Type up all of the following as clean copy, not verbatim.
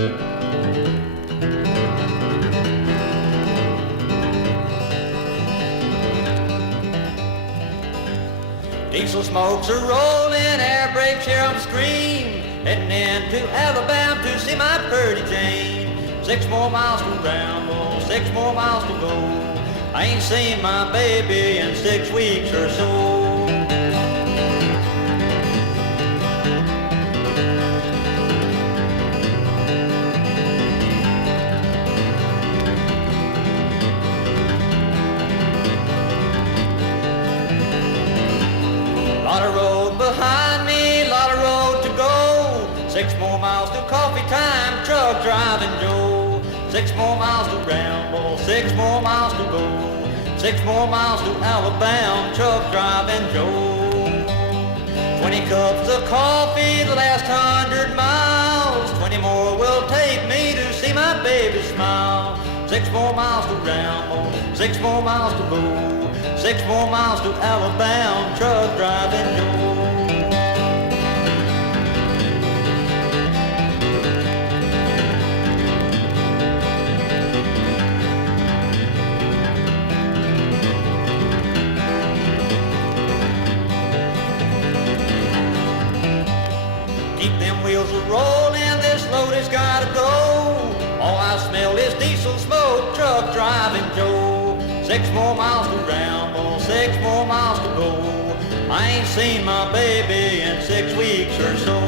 Diesel smokes are rolling, air brakes here on the screen. Heading into Alabama to see my pretty Jane. 6 more miles to ramble, 6 more miles to go. I ain't seen my baby in 6 weeks or so. Lot of road behind me, lot of road to go. 6 more miles to coffee time, truck driving Joe. 6 more miles to ramble, 6 more miles to go. 6 more miles to Alabama, truck driving Joe. 20 cups of coffee the last 100 miles. 20 more will take me to see my baby smile. 6 more miles to ramble, 6 more miles to go. 6 more miles to Alabama, truck driving Joe. Keep them wheels a-rolling, this load has gotta go. All I smell is diesel smoke, truck driving Joe. 6 more miles to ramble, 6 more miles to go. I ain't seen my baby in 6 weeks or so.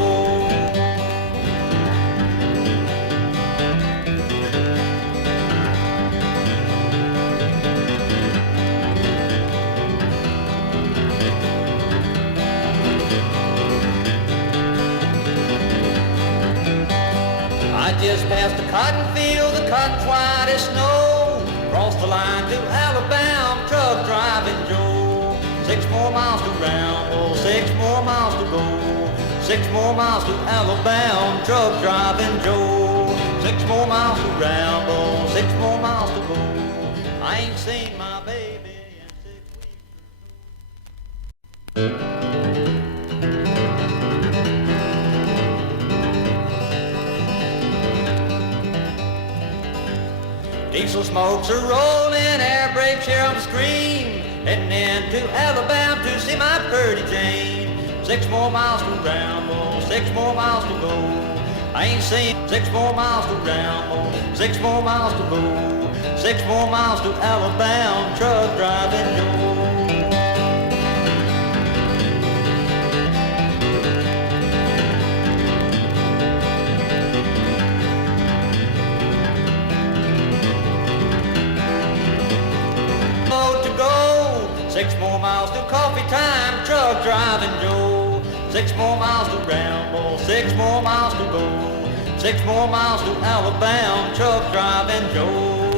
I just passed the cotton field, the cotton's white as snow. Cross the line to Alabama, truck driving Joe. 6 more miles to ramble, 6 more miles to go. 6 more miles to Alabama, truck driving Joe. 6 more miles to ramble, 6 more miles to go. I ain't seen my baby in 6 weeks. Diesel smokes are rolling, air brakes here on the screen. Heading into Alabama to see my pretty Jane. 6 more miles to ramble, 6 more miles to go. I ain't seen 6 more miles to ramble, 6 more miles to go. 6 more miles to Alabama, truck driving Joe. To go, 6 more miles to coffee time, truck driving Joe. 6 more miles to ramble, 6 more miles to go. 6 more miles to Alabama, truck driving Joe.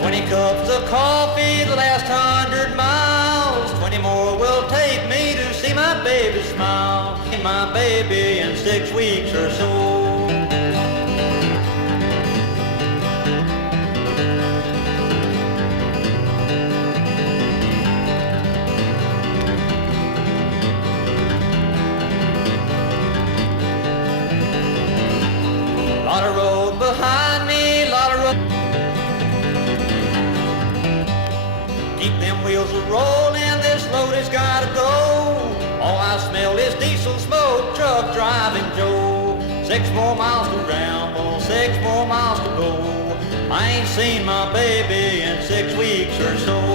20 cups of coffee the last 100 miles. 20 more will take me to see my baby smile. My baby in 6 weeks or so. Lot of road behind me, lot of road. Keep them wheels a-rolling, this load has gotta go. All I smell is diesel smoke, truck driving Joe. 6 more miles to ramble, 6 more miles to go. I ain't seen my baby in 6 weeks or so.